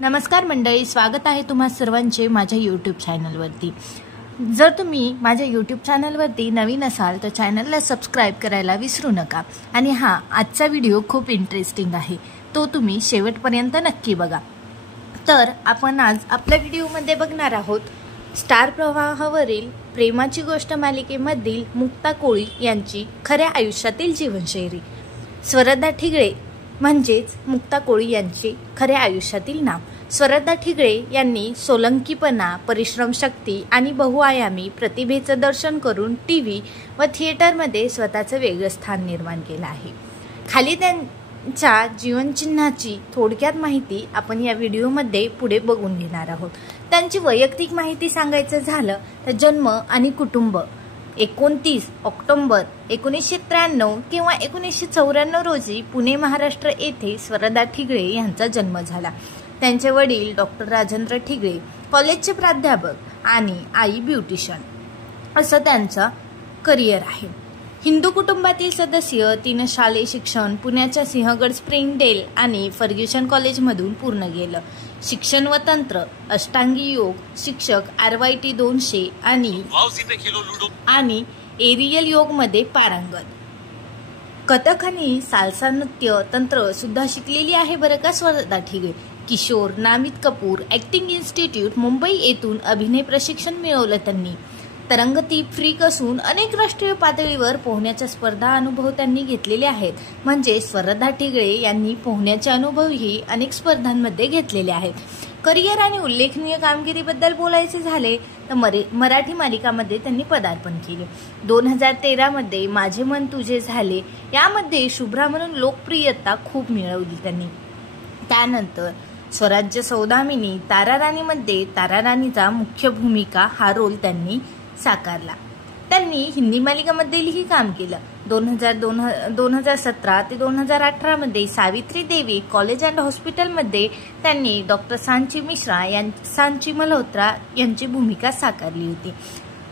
नमस्कार मंडळी, स्वागत आहे तुम्हा सर्वांचे माझ्या यूट्यूब चॅनलवरती। जर तुम्ही माझ्या यूट्यूब चॅनलवरती नवीन असाल तर चॅनलला सबस्क्राइब करायला विसरू नका। आणि हां, आजचा व्हिडिओ खूप इंटरेस्टिंग आहे, तो तुम्ही शेवटपर्यंत नक्की बघा। तर आपण आज आपल्या व्हिडिओमध्ये बघणार आहोत स्टार प्रवाहावरील प्रेमाची गोष्ट मालिकेमधील मुक्ता कोळी यांची खऱ्या आयुष्यातील जीवनशैली। स्वरदा ठिगळे म्हणजेच मुक्ता कोळी यांचे खऱ्या आयुष्यातील नाव। स्वरदा ठिगळे यांनी सोलंकीपणा, परिश्रम शक्ती आणि बहुआयामी प्रतिभेचं दर्शन करून टीव्ही व थिएटरमध्ये स्वतःचं वेगळं स्थान निर्माण केलं आहे। खाली त्यांच्या जीवनचिन्हाची थोडक्यात माहिती आपण या व्हिडिओमध्ये पुढे बघून घेणार आहोत। त्यांची वैयक्तिक माहिती सांगायचं झालं तर जन्म आणि कुटुंब 29 ऑक्टोबर 1993 किंवा 1994 रोजी पुणे महाराष्ट्र येथे स्वरदा ठिगळे यांचा जन्म झाला। त्यांचे वडील डॉक्टर राजेंद्र ठिगळे कॉलेजचे प्राध्यापक आणि आई ब्युटिशियन असं त्यांचं करिअर आहे। हिंदू कुटुंबातील सदस्य, तिनं शालेय शिक्षण पुण्याच्या सिंहगड स्प्रिंगडेल आणि फर्ग्युसन कॉलेजमधून पूर्ण केलं। शिक्षण व तंत्र, अष्टांगी योग शिक्षक RYT 200 आणि एरियल योग मध्ये पारंगत। कथक आणि साल्सा नृत्य तंत्र सुद्धा शिकलेली आहे बरं का स्वरदा ठिगळे। किशोर नामित कपूर ॲक्टिंग इन्स्टिट्यूट मुंबई येथून अभिनय प्रशिक्षण मिळवलं त्यांनी। तरंगती फ्रीक असून अनेक राष्ट्रीय पातळीवर पोहण्याच्या स्पर्धा अनुभव त्यांनी घेतलेले आहेत। म्हणजे स्वरदा ठिगळे यांनी पोहण्याचे अनुभवही अनेक स्पर्धांमध्ये घेतलेले आहेत। करिअर आणि उल्लेखनीय कामगिरीबद्दल बोलायचे झाले तर मराठी मालिकामध्ये त्यांनी पदार्पण केले। 2013 मध्ये माझे मन तुझे झाले यामध्ये शुभ्रा म्हणून लोकप्रियता खूप मिळवली त्यांनी। त्यानंतर स्वराज्य सौदामिनी तारा राणीमध्ये तारा राणीचा मुख्य भूमिका हा रोल त्यांनी साकारला। त्यांनी हिंदी मालिकांमध्येही काम केलं। 2017 ते 2018 मध्ये सावित्री देवी कॉलेज अँड हॉस्पिटलमध्ये त्यांनी डॉक्टर सांची मिश्रा सांची मल्होत्रा यांची भूमिका साकारली होती।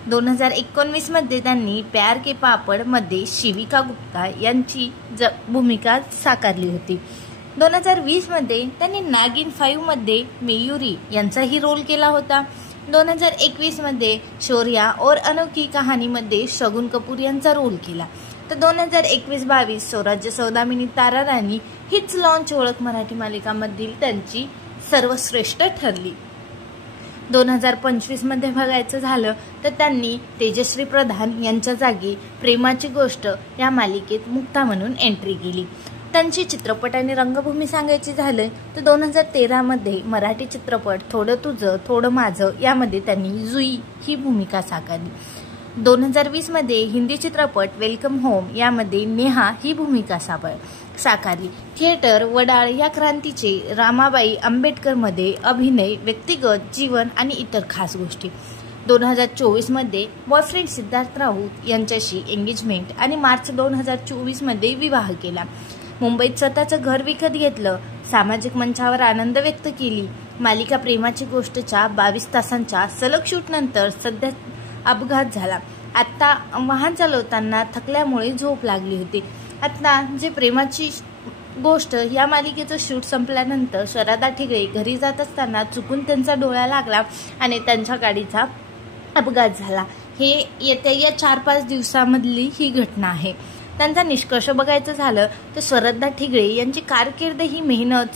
2019 मध्ये त्यांनी प्यार के पापड मध्ये शिविका गुप्ता यांची भूमिका साकारली होती। 2020 मध्ये त्यांनी नागिन 5 मध्ये मेयुरी यांचाही रोल केला होता। 2021 मध्ये शौर्या और अनोखी कहाणीमध्ये शगुन कपूर यांचा रोल केला। तर 2021-22 स्वराज्य सौदामिनी तारा राणी हीच लॉन्च ओळख मराठी मालिकांमधील त्यांची सर्वश्रेष्ठ ठरली। 2025 मध्ये बघायचं झालं तर त्यांनी तेजश्री प्रधान यांच्या जागी प्रेमाची गोष्ट या मालिकेत मुक्ता म्हणून एंट्री केली। त्यांची चित्रपट आणि रंगभूमी सांगायची झालं तर 2013 मध्ये मराठी चित्रपट थोडं तुझं थोडं माझं यामध्ये त्यांनी जुई ही भूमिका साकारली। 2020 मध्ये हिंदी चित्रपट वेलकम होम यामध्ये नेहा ही भूमिका साकारली। थिएटर, वडाळ या क्रांतीचे, रामाबाई आंबेडकर मध्ये अभिनय, व्यक्तिगत जीवन आणि इतर खास गोष्टी। 2024 मध्ये बॉयफ्रेंड सिद्धार्थ राऊत यांच्याशी एंगेजमेंट आणि मार्च 2024 मध्ये विवाह केला। मुंबईत स्वतःचं घर विकत घेतलं। सामाजिक मंचावर आनंद व्यक्त केली। मालिका प्रेमाची गोष्टच्या 22 तासांच्या सलग शूटनंतर सध्या अपघात झाला। आता वाहन चालवताना थकल्यामुळे झोप लागली होती। आता जे प्रेमाची गोष्ट या मालिकेचं शूट संपल्यानंतर स्वरदा ठिगळे घरी जात असताना चुकून त्यांचा डोळा लागला आणि त्यांच्या गाडीचा अपघात झाला। हे येत्या या 4-5 दिवसामधली ही घटना आहे। त्यांचा निष्कर्ष बघायचं झालं तर स्वरदा ठिगळे यांची कारकीर्द ही मेहनत